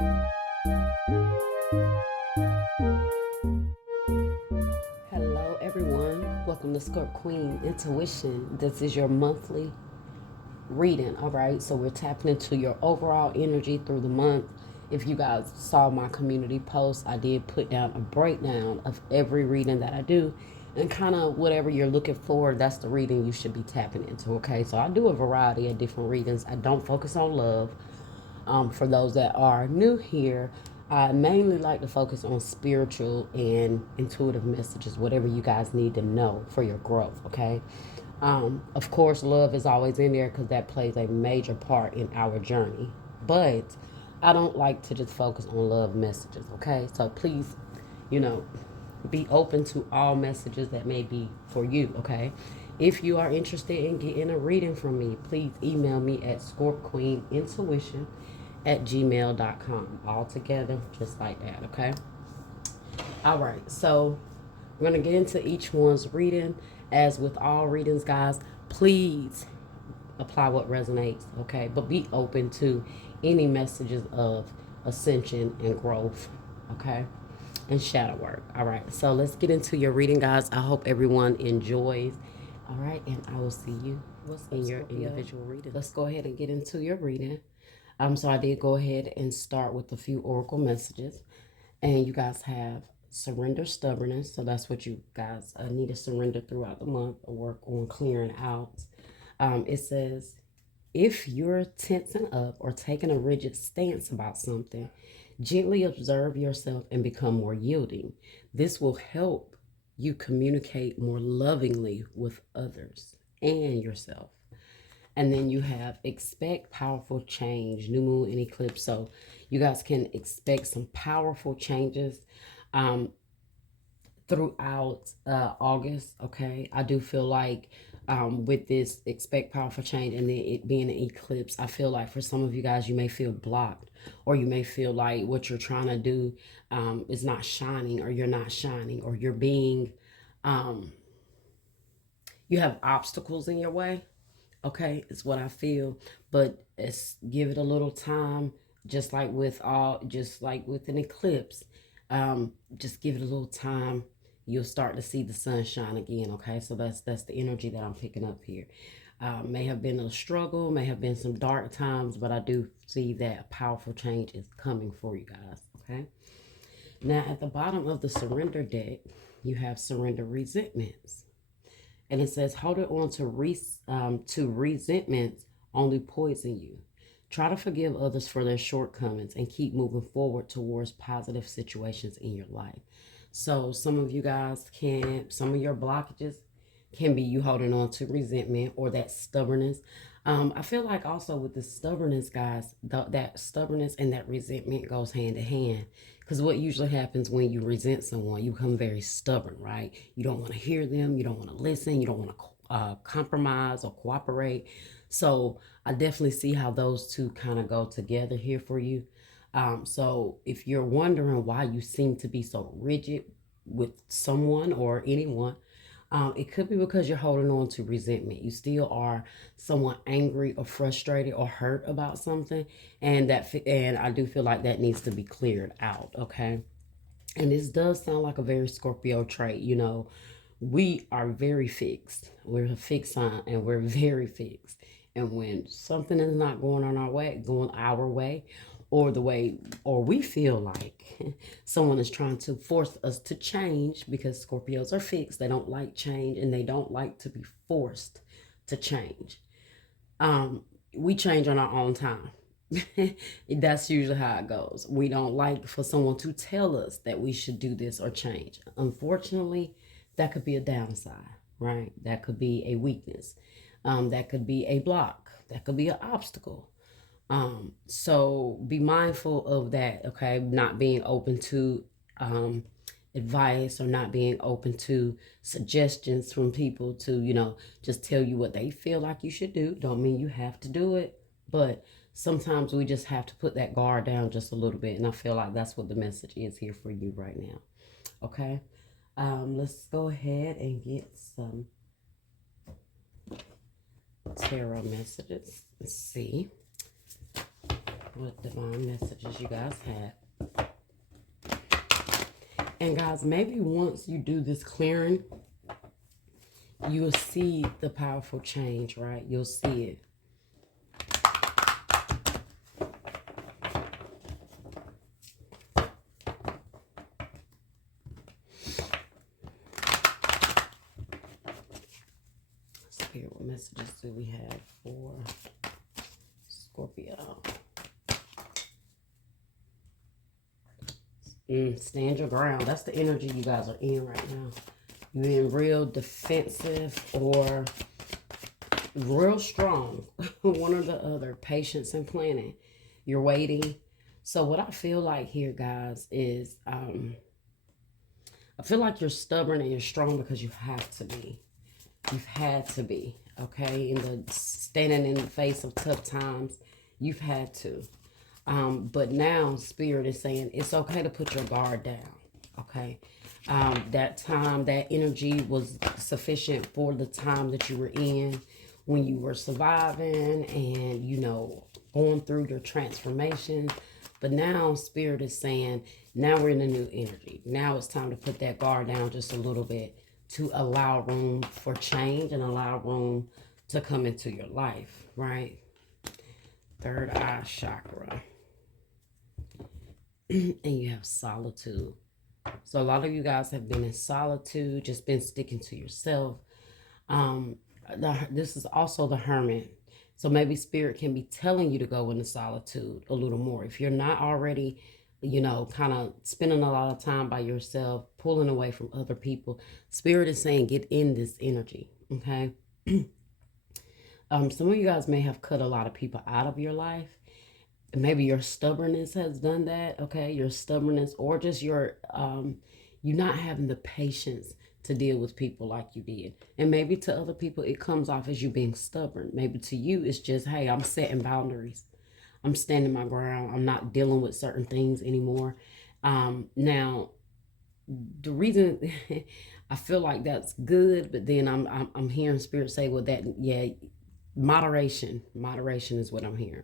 Hello, everyone. Welcome to Scorp Queen Intuition. This is your monthly reading. All right, so we're tapping into your overall energy through the month. If you guys saw my community post, I did put down a breakdown of every reading that I do, and kind of whatever you're looking for, that's the reading you should be tapping into. Okay, so I do a variety of different readings. I don't focus on love. For those that are new here, I mainly like to focus on spiritual and intuitive messages, whatever you guys need to know for your growth, okay? Of course, love is always in there because that plays a major part in our journey. But I don't like to just focus on love messages, okay? So please, you know, be open to all messages that may be for you, okay? If you are interested in getting a reading from me, please email me at scorpqueenintuition@gmail.com. All together, just like that, okay? All right, so we're going to get into each one's reading. As with all readings, guys, please apply what resonates, okay? But be open to any messages of ascension and growth, okay? And shadow work. All right, so let's get into your reading, guys. I hope everyone enjoys. All right, and I will see you in your individual reading. Let's go ahead and get into your reading. So I did go ahead and start with a few oracle messages, and you guys have surrender stubbornness. So that's what you guys need to surrender throughout the month or work on clearing out. It says, if you're tensing up or taking a rigid stance about something, gently observe yourself and become more yielding. This will help you communicate more lovingly with others and yourself. And then you have expect powerful change, new moon and eclipse. So you guys can expect some powerful changes throughout August. Okay, I do feel like with this expect powerful change and then it being an eclipse, I feel like for some of you guys, you may feel blocked, or you may feel like what you're trying to do is not shining, or you're not shining, or you're being you have obstacles in your way. Okay, it's what I feel. But it's give it a little time, just like with an eclipse. Just give it a little time. You'll start to see the sun shine again. Okay, so that's the energy that I'm picking up here. May have been a struggle, may have been some dark times, but I do see that a powerful change is coming for you guys. Okay, now at the bottom of the surrender deck, you have surrender resentments. And it says, holding on to resentments only poison you. Try to forgive others for their shortcomings and keep moving forward towards positive situations in your life. So some of you guys some of your blockages can be you holding on to resentment or that stubbornness. I feel like also with the stubbornness, guys, that stubbornness and that resentment goes hand in hand. Because what usually happens when you resent someone, you become very stubborn, right? You don't want to hear them. You don't want to listen. You don't want to compromise or cooperate. So I definitely see how those two kind of go together here for you. So if you're wondering why you seem to be so rigid with someone or anyone, it could be because you're holding on to resentment. You still are somewhat angry or frustrated or hurt about something, and I do feel like that needs to be cleared out. Okay, and this does sound like a very Scorpio trait. You know, we are very fixed. We're a fixed sign, and we're very fixed. And when something is not going our way, or the way, or we feel like someone is trying to force us to change, because Scorpios are fixed. They don't like change, and they don't like to be forced to change. We change on our own time. That's usually how it goes. We don't like for someone to tell us that we should do this or change. Unfortunately, that could be a downside, right? That could be a weakness. That could be a block. That could be an obstacle. So be mindful of that, okay? Not being open to advice, or not being open to suggestions from people to, just tell you what they feel like you should do. Don't mean you have to do it, but sometimes we just have to put that guard down just a little bit. And I feel like that's what the message is here for you right now. Okay. Let's go ahead and get some tarot messages. Let's see. what divine messages you guys had. And guys, maybe once you do this clearing, you'll see the powerful change, right? You'll see it. Spirit, what messages do we have for Scorpio? Stand your ground. That's the energy you guys are in right now. You're in real defensive or real strong. One or the other. Patience and planning. You're waiting. So what I feel like here, guys, is I feel like you're stubborn and you're strong because you have to be. You've had to be. Okay? In the standing in the face of tough times, you've had to. But now Spirit is saying it's okay to put your guard down. Okay. That time, that energy was sufficient for the time that you were in when you were surviving and, you know, going through your transformation. But now Spirit is saying, now we're in a new energy. Now it's time to put that guard down just a little bit to allow room for change and allow room to come into your life, right? Third eye chakra. And you have solitude. So a lot of you guys have been in solitude, just been sticking to yourself. This is also the Hermit. So maybe Spirit can be telling you to go into solitude a little more. If you're not already, you know, kind of spending a lot of time by yourself, pulling away from other people, Spirit is saying get in this energy, okay? Some of you guys may have cut a lot of people out of your life. Maybe your stubbornness has done that, okay? Your stubbornness, or just your you not having the patience to deal with people like you did. And maybe to other people it comes off as you being stubborn. Maybe to you it's just, hey, I'm setting boundaries. I'm standing my ground. I'm not dealing with certain things anymore. Now, the reason I feel like that's good, but then I'm hearing Spirit say, well, that, yeah, moderation is what I'm hearing.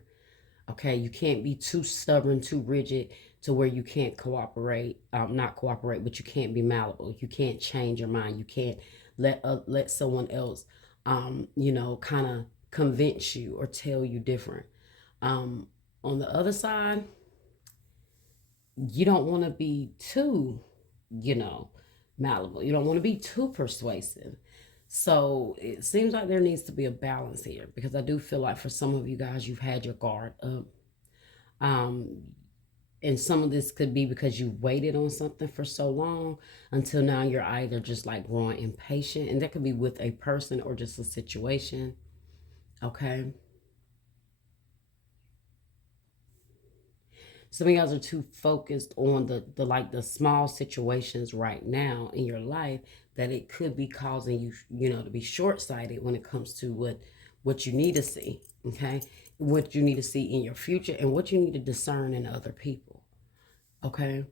Okay, you can't be too stubborn, too rigid to where you can't cooperate, not cooperate, but you can't be malleable. You can't change your mind. You can't let someone else, you know, kind of convince you or tell you different. On the other side, you don't want to be too, you know, malleable. You don't want to be too persuasive. So it seems like there needs to be a balance here, because I do feel like for some of you guys, you've had your guard up. And some of this could be because you waited on something for so long until now you're either just like growing impatient, and that could be with a person or just a situation. Okay. Some of you guys are too focused on the small situations right now in your life that it could be causing you, you know, to be short-sighted when it comes to what you need to see, okay? What you need to see in your future and what you need to discern in other people, okay?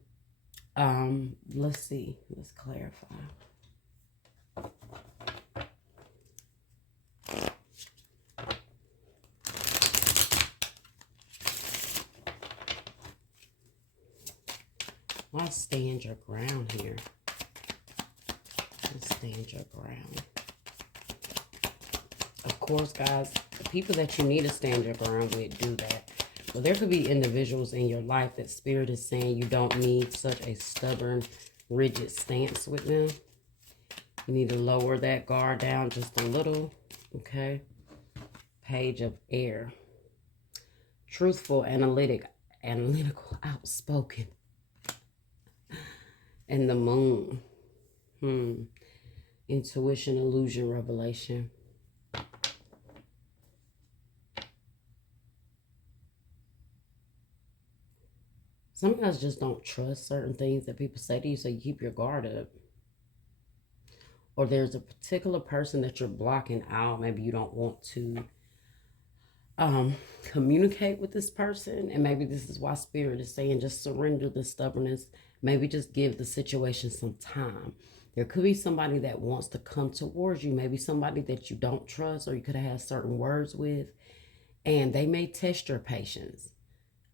Let's see. Let's clarify. Why stand your ground here? Stand your ground. Of course, guys, the people that you need to stand your ground with do that. But there could be individuals in your life that Spirit is saying you don't need such a stubborn, rigid stance with them. You need to lower that guard down just a little, okay? Page of Air. Truthful, analytical, outspoken. And the Moon. Intuition, illusion, revelation. Some of us just don't trust certain things that people say to you, so you keep your guard up. Or there's a particular person that you're blocking out. Maybe you don't want to communicate with this person, and maybe this is why Spirit is saying just surrender the stubbornness. Maybe just give the situation some time. There could be somebody that wants to come towards you, maybe somebody that you don't trust or you could have had certain words with, and they may test your patience.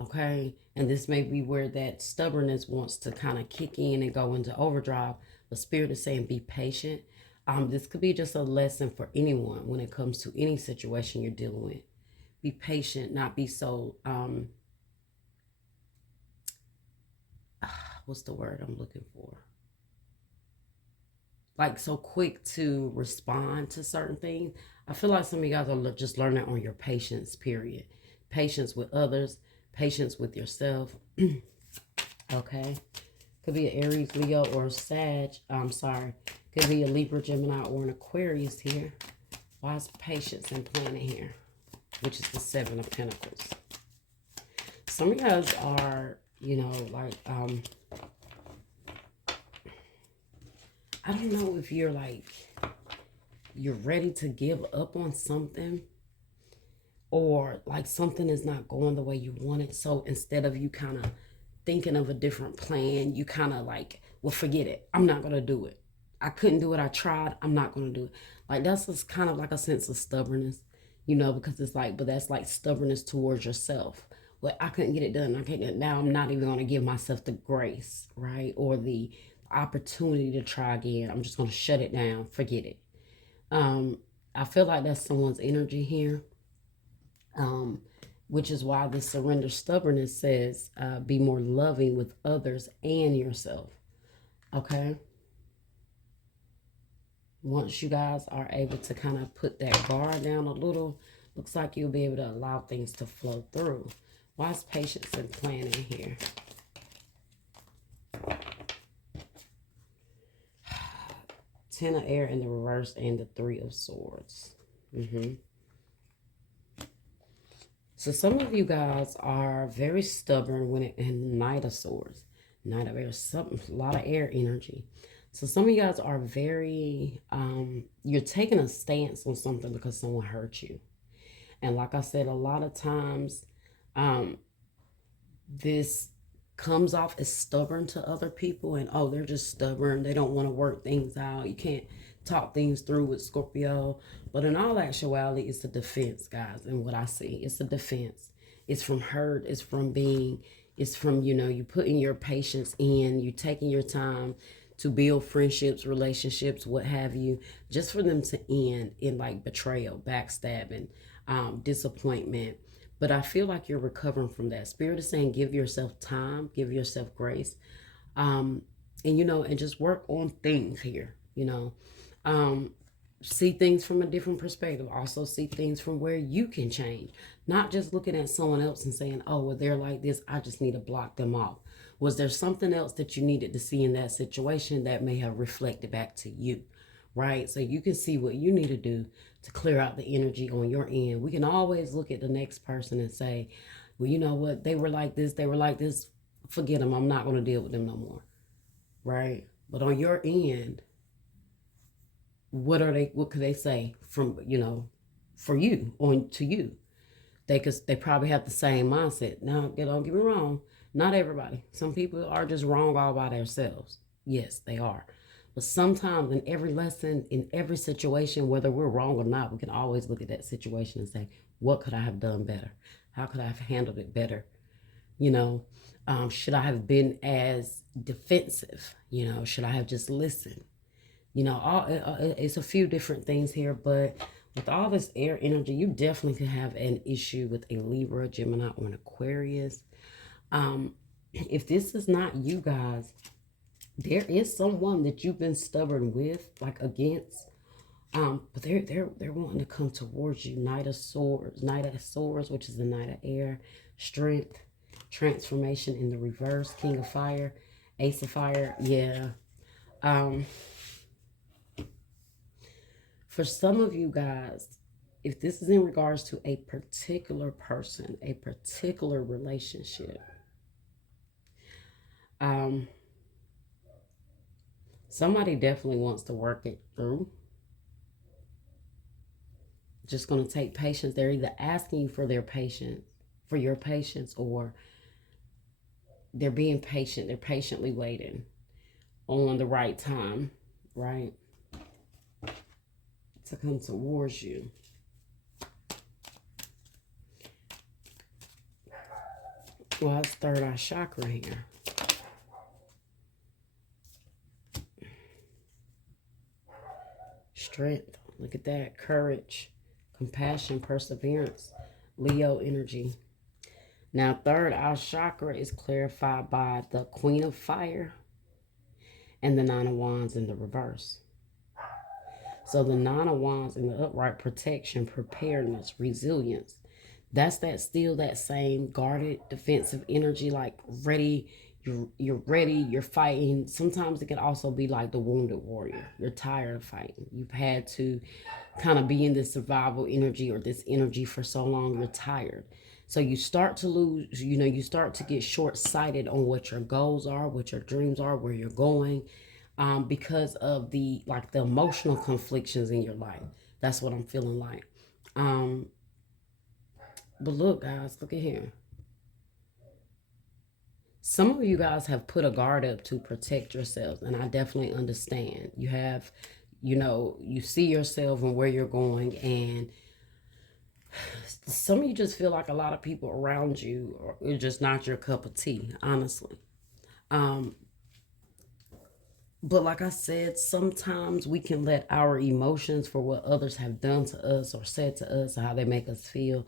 Okay. And this may be where that stubbornness wants to kind of kick in and go into overdrive. The Spirit is saying be patient. This could be just a lesson for anyone when it comes to any situation you're dealing with. Be patient, not be so what's the word I'm looking for? Like so quick to respond to certain things. I feel like some of you guys are just learning on your patience, period. Patience with others, patience with yourself. Okay. Could be an Aries, Leo, or a Sag. I'm sorry. Could be a Libra, Gemini, or an Aquarius here. Why is patience and planning here? Which is the Seven of Pentacles. Some of you guys are, you know, like, I don't know if you're like, you're ready to give up on something, or like something is not going the way you want it. So instead of you kind of thinking of a different plan, you kind of like, well, forget it. I'm not going to do it. I couldn't do it. I tried. I'm not going to do it. Like that's just kind of like a sense of stubbornness, you know, because it's like, but that's like stubbornness towards yourself. Well, I couldn't get it done. I can't. Now I'm not even going to give myself the grace, right? Or the opportunity to try again. I'm just going to shut it down. Forget it. I feel like that's someone's energy here. Which is why the surrender stubbornness says be more loving with others and yourself. Okay. Once you guys are able to kind of put that guard down a little, looks like you'll be able to allow things to flow through. Why is patience and planning here? Ten of Air in the reverse and the Three of Swords. So some of you guys are very stubborn when it, and Knight of Swords, Knight of Air, something, a lot of air energy. So some of you guys are very, you're taking a stance on something because someone hurt you. And like I said, a lot of times this comes off as stubborn to other people, and oh, they're just stubborn. They don't want to work things out. You can't talk things through with Scorpio. But in all actuality, it's a defense, guys. And what I see, it's a defense. It's from hurt. It's from being, it's from, you know, you putting your patience in, you taking your time to build friendships, relationships, what have you, just for them to end in like betrayal, backstabbing, disappointment. But I feel like you're recovering from that. Spirit is saying give yourself time, give yourself grace. And, you know, and just work on things here, you know. See things from a different perspective. Also see things from where you can change. Not just looking at someone else and saying, oh, well, they're like this, I just need to block them off. Was there something else that you needed to see in that situation that may have reflected back to you? Right? So you can see what you need to do to clear out the energy on your end. We can always look at the next person and say, well, you know what? They were like this. They were like this. Forget them. I'm not going to deal with them no more. Right? But on your end, what could they say from, you know, for you, on to you? They probably have the same mindset. Now, don't get me wrong. Not everybody. Some people are just wrong all by themselves. Yes, they are. But sometimes in every lesson, in every situation, whether we're wrong or not, we can always look at that situation and say, what could I have done better? How could I have handled it better? You know, should I have been as defensive? You know, should I have just listened? You know, it's a few different things here, but with all this air energy, you definitely could have an issue with a Libra, Gemini, or an Aquarius. If this is not you guys, there is someone that you've been stubborn with, like against, but they're wanting to come towards you. Knight of Swords, which is the Knight of Air, strength, transformation in the reverse, King of Fire, Ace of Fire. Yeah. For some of you guys, if this is in regards to a particular person, a particular relationship, somebody definitely wants to work it through. Just going to take patience. They're either asking you for their patience, for your patience, or they're being patient. They're patiently waiting on the right time, right, to come towards you. Well, it's third eye chakra here. Strength. Look at that. Courage, compassion, perseverance. Leo energy. Now, third eye chakra is clarified by the Queen of Fire and the Nine of Wands in the reverse. So the Nine of Wands in the upright, protection, preparedness, resilience. That's still that same guarded, defensive energy, like ready. You're ready. You're fighting. Sometimes it can also be like the wounded warrior. You're tired of fighting. You've had to kind of be in this survival energy or this energy for so long. You're tired. So you start to lose. You start to get short-sighted on what your goals are, what your dreams are, where you're going. Because of the emotional conflictions in your life. That's what I'm feeling like. But look, guys, look at here. Some of you guys have put a guard up to protect yourselves, and I definitely understand. You have, you see yourself and where you're going, and some of you just feel like a lot of people around you are just not your cup of tea, honestly. But like I said, sometimes we can let our emotions for what others have done to us or said to us or how they make us feel,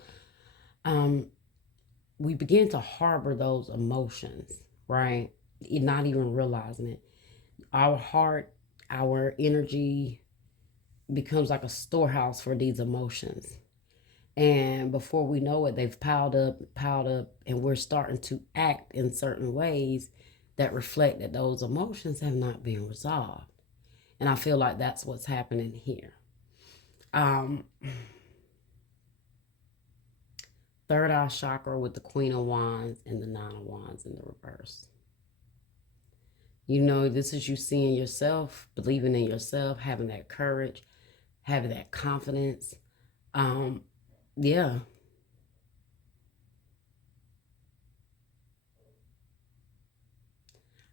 we begin to harbor those emotions, right? Not even realizing it. Our heart, our energy becomes like a storehouse for these emotions. And before we know it, they've piled up, and we're starting to act in certain ways that reflect that those emotions have not been resolved. And I feel like that's what's happening here. Third eye chakra with the Queen of Wands and the Nine of Wands in the reverse. This is you seeing yourself, believing in yourself, having that courage, having that confidence. Yeah.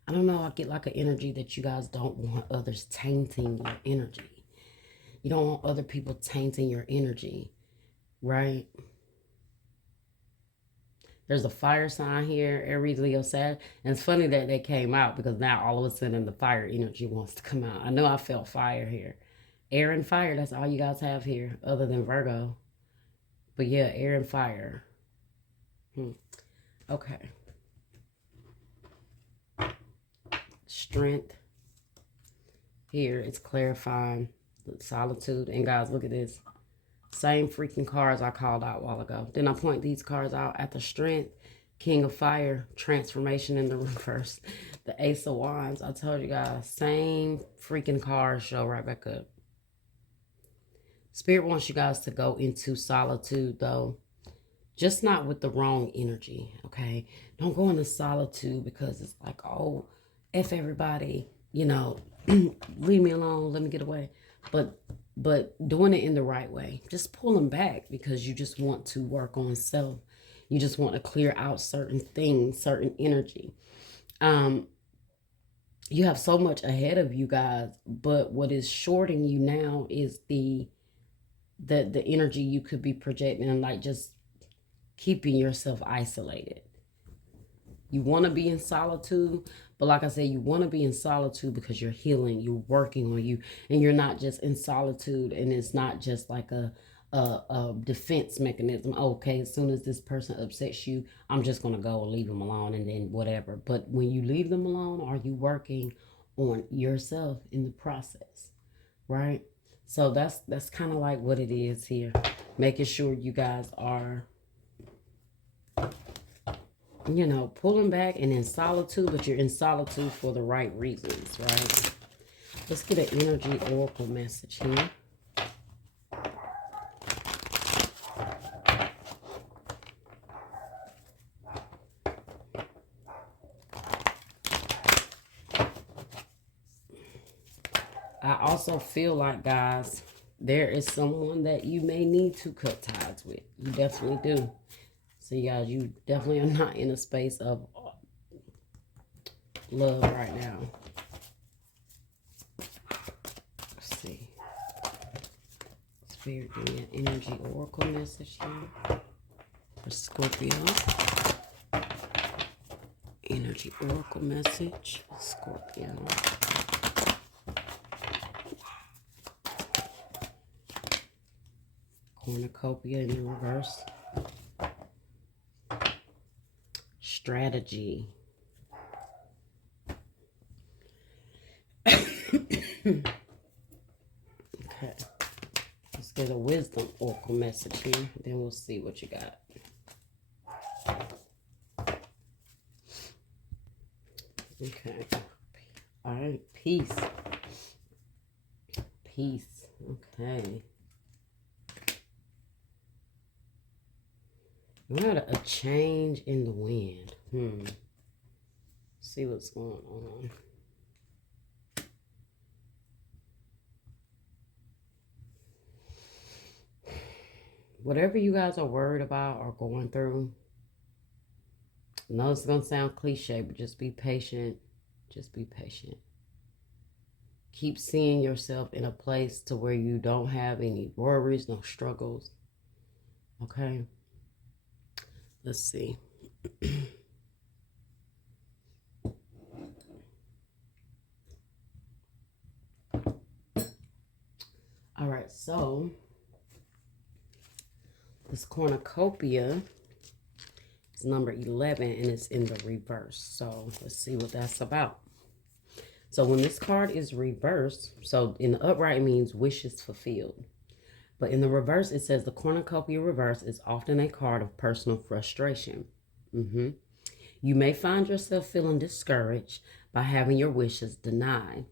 I don't know, I get like an energy that you guys don't want others tainting your energy. You don't want other people tainting your energy, right? There's a fire sign here, Aries, Leo, Sag. And it's funny that they came out because now all of a sudden the fire energy wants to come out. I know I felt fire here. Air and fire, that's all you guys have here other than Virgo. But yeah, air and fire. Okay. Strength. Here it's clarifying solitude. And guys, look at this. Same freaking cards I called out a while ago. Then I point these cards out at the strength. King of Fire, transformation in the reverse. The Ace of Wands. I told you guys, same freaking cards show right back up. Spirit wants you guys to go into solitude though. Just not with the wrong energy, okay? Don't go into solitude because it's like, oh, F everybody, leave me alone, let me get away. But doing it in the right way. Just pulling back because you just want to work on self. You just want to clear out certain things, certain energy. You have so much ahead of you guys, but what is shorting you now is the energy you could be projecting and like just keeping yourself isolated. You want to be in solitude, but like I said, you want to be in solitude because you're healing, you're working on you, and you're not just in solitude, and it's not just like a defense mechanism. Okay, as soon as this person upsets you, I'm just going to go and leave them alone and then whatever. But when you leave them alone, are you working on yourself in the process, right? So that's kind of like what it is here. Making sure you guys are pulling back and in solitude, but you're in solitude for the right reasons, right? Let's get an energy oracle message here. I also feel like, guys, there is someone that you may need to cut ties with. You definitely do. So, you guys, you definitely are not in a space of love right now. Let's see. Spirit, give me an energy oracle message here for Scorpio. Energy Oracle message, Scorpio. Cornucopia in the reverse. Strategy. Okay. Let's get a wisdom oracle message here. Then we'll see what you got. Okay. All right. Peace. Peace. Okay. We got a change in the wind. See what's going on. Whatever you guys are worried about or going through, I know it's going to sound cliche, but just be patient. Just be patient. Keep seeing yourself in a place to where you don't have any worries, no struggles. Okay? Let's see. All right, so this cornucopia is number 11 and it's in the reverse. So let's see what that's about. So when this card is reversed, so in the upright it means wishes fulfilled. But in the reverse, it says the cornucopia reverse is often a card of personal frustration. You may find yourself feeling discouraged by having your wishes denied.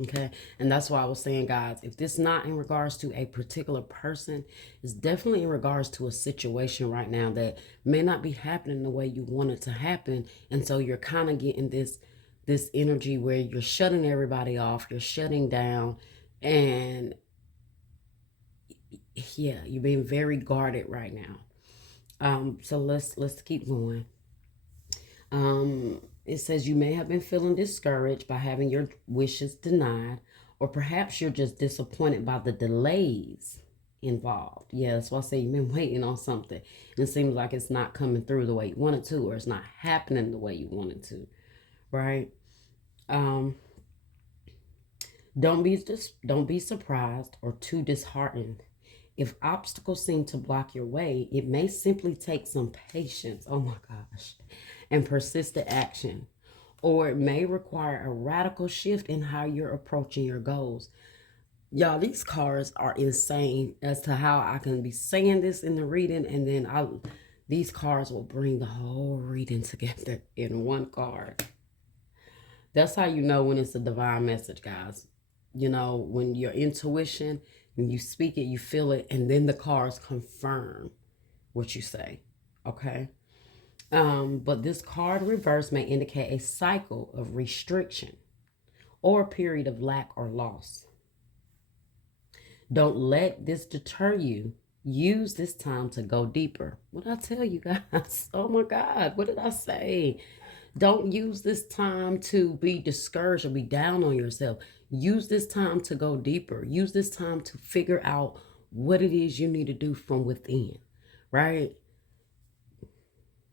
Okay, and that's why I was saying, guys, if this is not in regards to a particular person, it's definitely in regards to a situation right now that may not be happening the way you want it to happen. And so you're kind of getting this energy where you're shutting everybody off, you're shutting down, and yeah, you're being very guarded right now. So let's keep going. It says you may have been feeling discouraged by having your wishes denied, or perhaps you're just disappointed by the delays involved. Yeah, that's why I say you've been waiting on something, and it seems like it's not coming through the way you wanted to, or it's not happening the way you wanted to, right? Don't be surprised or too disheartened. If obstacles seem to block your way, it may simply take some patience, oh my gosh, and persistent action. Or it may require a radical shift in how you're approaching your goals. Y'all, these cards are insane as to how I can be saying this in the reading, and then these cards will bring the whole reading together in one card. That's how you know when it's a divine message, guys. You know, when your intuition, when you speak it, you feel it, and then the cards confirm what you say. Okay? But this card reverse may indicate a cycle of restriction or a period of lack or loss. Don't let this deter you. Use this time to go deeper. What did I tell you guys? Oh my God, what did I say? Don't use this time to be discouraged or be down on yourself. Use this time to go deeper. Use this time to figure out what it is you need to do from within, right?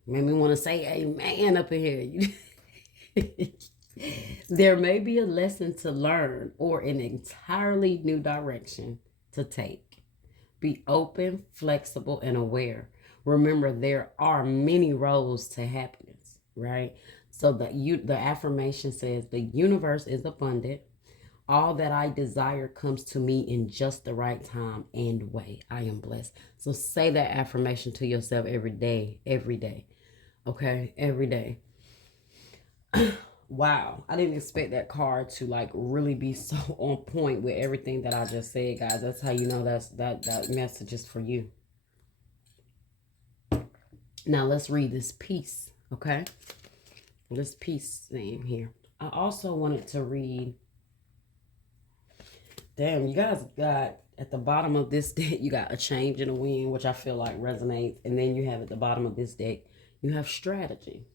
Made me want to say amen up in here. There may be a lesson to learn or an entirely new direction to take. Be open, flexible, and aware. Remember, there are many roads to happiness, right? So the affirmation says the universe is abundant. All that I desire comes to me in just the right time and way. I am blessed. So say that affirmation to yourself every day, okay? Every day. Wow, I didn't expect that card to like really be so on point with everything that I just said, guys. That's how you know that message is for you. Now let's read this piece, okay? This piece thing here. I also wanted to read. Damn, you guys got at the bottom of this deck, you got a change in the wind, which I feel like resonates. And then you have at the bottom of this deck, you have strategy,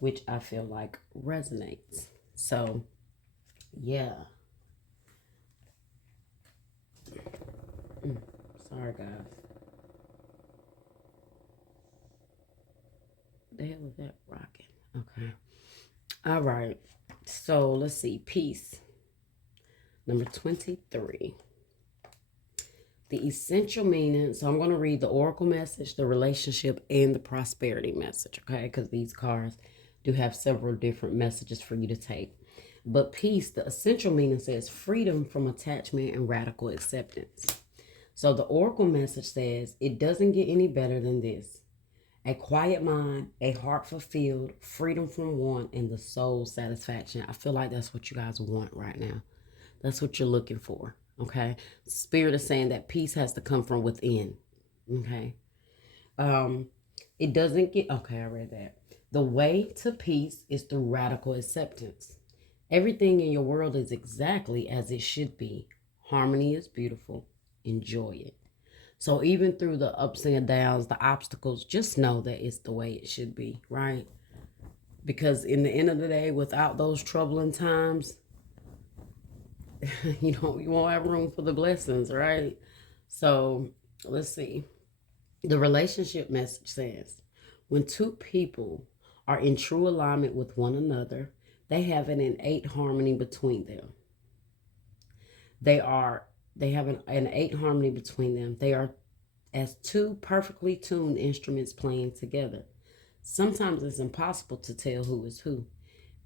which I feel like resonates. So, yeah. Sorry, guys. the hell is that rocking? Okay. All right. So let's see. Peace. Number 23. The essential meaning. So I'm going to read the oracle message, the relationship, and the prosperity message. Okay. Because these cards do have several different messages for you to take. But peace, the essential meaning says freedom from attachment and radical acceptance. So the oracle message says it doesn't get any better than this. A quiet mind, a heart fulfilled, freedom from want, and the soul satisfaction. I feel like that's what you guys want right now. That's what you're looking for. Okay. Spirit is saying that peace has to come from within. Okay. It doesn't get, okay, I read that. The way to peace is through radical acceptance. Everything in your world is exactly as it should be. Harmony is beautiful. Enjoy it. So even through the ups and downs, the obstacles, just know that it's the way it should be, right? Because in the end of the day, without those troubling times, you won't have room for the blessings, right? So let's see. The relationship message says, when two people are in true alignment with one another, they have an innate harmony between them. They have an innate harmony between them. They are as two perfectly tuned instruments playing together. Sometimes it's impossible to tell who is who.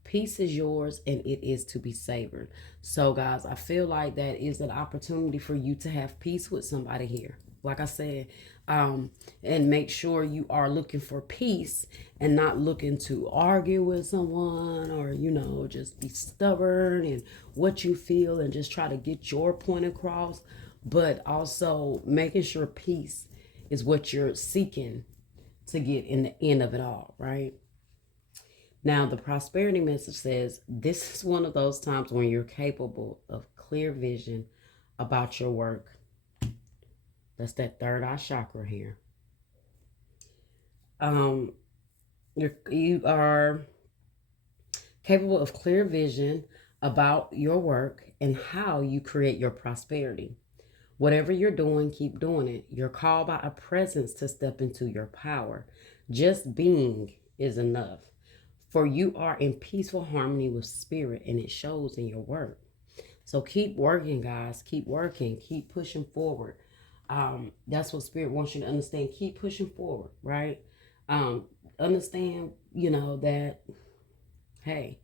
Peace is yours and it is to be savored. So, guys, I feel like that is an opportunity for you to have peace with somebody here. Like I said, and make sure you are looking for peace and not looking to argue with someone or, just be stubborn in what you feel and just try to get your point across. But also making sure peace is what you're seeking to get in the end of it all, right? Now, the prosperity message says this is one of those times when you're capable of clear vision about your work. That's that third eye chakra here. You are capable of clear vision about your work and how you create your prosperity. Whatever you're doing, keep doing it. You're called by a presence to step into your power. Just being is enough. For you are in peaceful harmony with spirit, and it shows in your work. So keep working, guys. Keep working. Keep pushing forward. That's what spirit wants you to understand. Keep pushing forward, right? Understand, that, hey,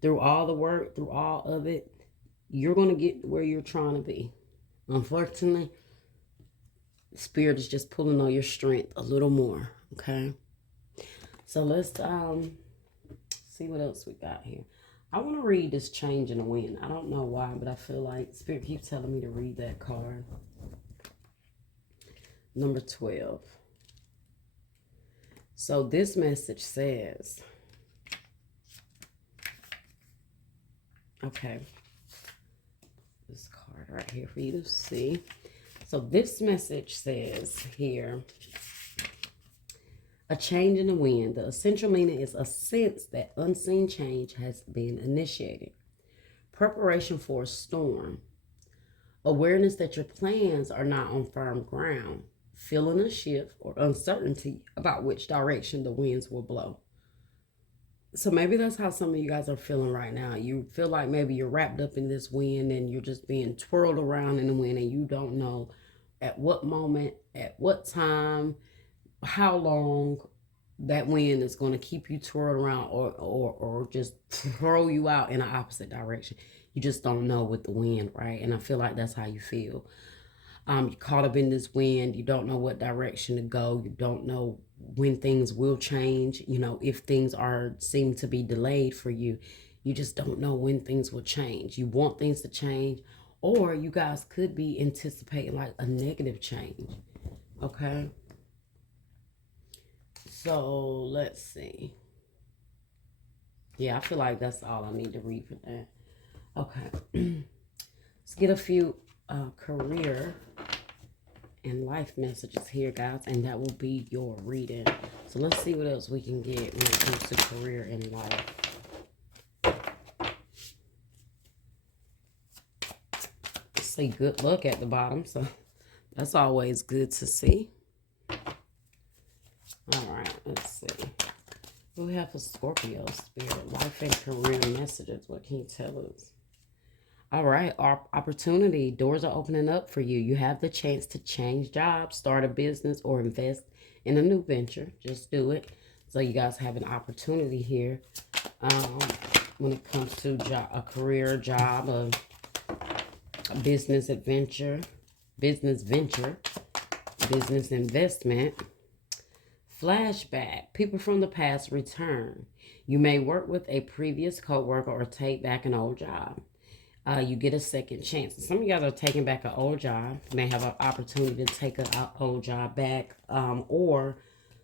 through all the work, through all of it, you're going to get where you're trying to be. Unfortunately, spirit is just pulling on your strength a little more, okay? So let's see what else we got here. I want to read this change in the wind. I don't know why, but I feel like spirit keeps telling me to read that card. Number 12. So this message says, okay, this card right here for you to see. So this message says here, a change in the wind. The essential meaning is a sense that unseen change has been initiated. Preparation for a storm. Awareness that your plans are not on firm ground. Feeling a shift or uncertainty about which direction the winds will blow. So maybe that's how some of you guys are feeling right now. You feel like maybe you're wrapped up in this wind and you're just being twirled around in the wind and you don't know at what moment, at what time, how long that wind is going to keep you twirled around or just throw you out in the opposite direction. You just don't know with the wind, right? And I feel like that's how you feel. You're caught up in this wind. You don't know what direction to go. You don't know when things will change. If things seem to be delayed for you, you just don't know when things will change. You want things to change, or you guys could be anticipating like a negative change. Okay. So let's see. Yeah, I feel like that's all I need to read for that. Okay. Let's get a few career and life messages here, guys, and that will be your reading. So let's see what else we can get when it comes to career and life. Say good luck at the bottom, so that's always good to see. All right, let's see. What we have for Scorpio spirit, life and career messages. What can you tell us? All right, our opportunity. Doors are opening up for you. You have the chance to change jobs, start a business, or invest in a new venture. Just do it. So you guys have an opportunity here um, when it comes to a career, job, a business adventure, business venture, business investment. Flashback. People from the past return. You may work with a previous coworker or take back an old job. You get a second chance. Some of you guys are taking back an old job. You may have an opportunity to take an old job back, or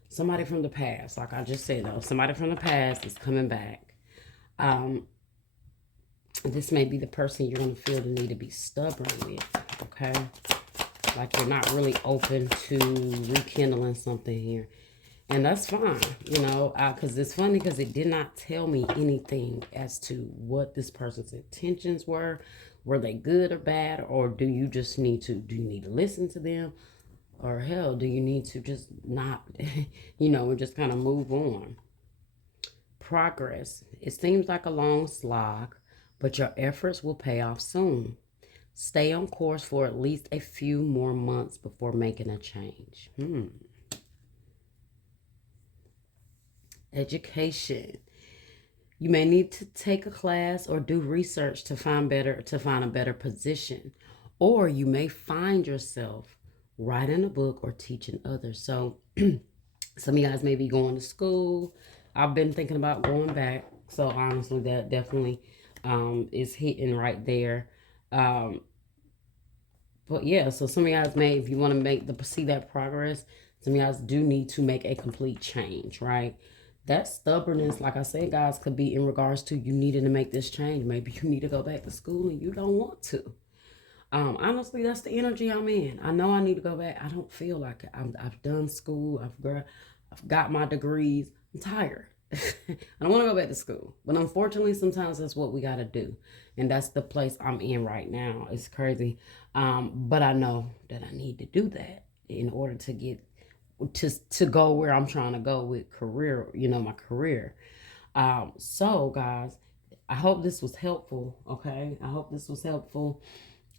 somebody from the past. Like I just said, though, somebody from the past is coming back. Um, this may be the person you're going to feel the need to be stubborn with. Okay, like you're not really open to rekindling something here. And that's fine, because it's funny because it did not tell me anything as to what this person's intentions were. Were they good or bad? Or do you need to listen to them? Or hell, do you need to just not, and just kind of move on? Progress. It seems like a long slog, but your efforts will pay off soon. Stay on course for at least a few more months before making a change. Education. You may need to take a class or do research to find a better position, or you may find yourself writing a book or teaching others. So some of you guys may be going to school. I've been thinking about going back. So honestly, that definitely is hitting right there. But yeah, so some of you guys may, if you want to see that progress, some of you guys do need to make a complete change, right? That stubbornness, like I said, guys, could be in regards to you needing to make this change. Maybe you need to go back to school and you don't want to. Honestly, that's the energy I'm in. I know I need to go back. I don't feel like it. I've done school. I've got my degrees. I'm tired. I don't want to go back to school. But unfortunately, sometimes that's what we got to do. And that's the place I'm in right now. It's crazy. But I know that I need to do that in order to get to go where I'm trying to go with career, my career. So guys, I hope this was helpful. Okay. I hope this was helpful.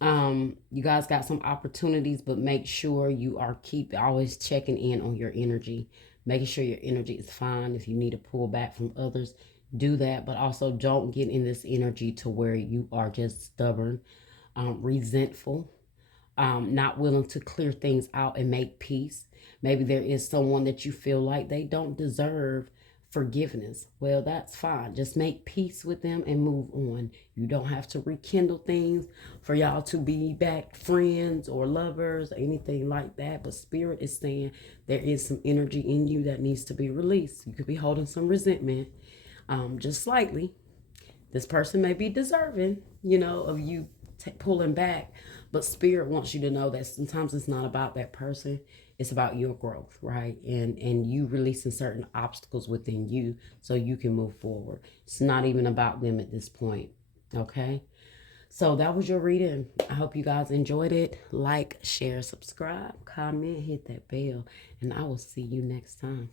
You guys got some opportunities, but make sure you are always checking in on your energy, making sure your energy is fine. If you need to pull back from others, do that, but also don't get in this energy to where you are just stubborn, resentful, not willing to clear things out and make peace. Maybe there is someone that you feel like they don't deserve forgiveness. Well, that's fine. Just make peace with them and move on. You don't have to rekindle things for y'all to be back friends or lovers or anything like that. But Spirit is saying there is some energy in you that needs to be released. You could be holding some resentment, just slightly. This person may be deserving, of you pulling back. But Spirit wants you to know that sometimes it's not about that person. It's about your growth, right? And you releasing certain obstacles within you so you can move forward. It's not even about them at this point, okay? So that was your reading. I hope you guys enjoyed it. Like, share, subscribe, comment, hit that bell, and I will see you next time.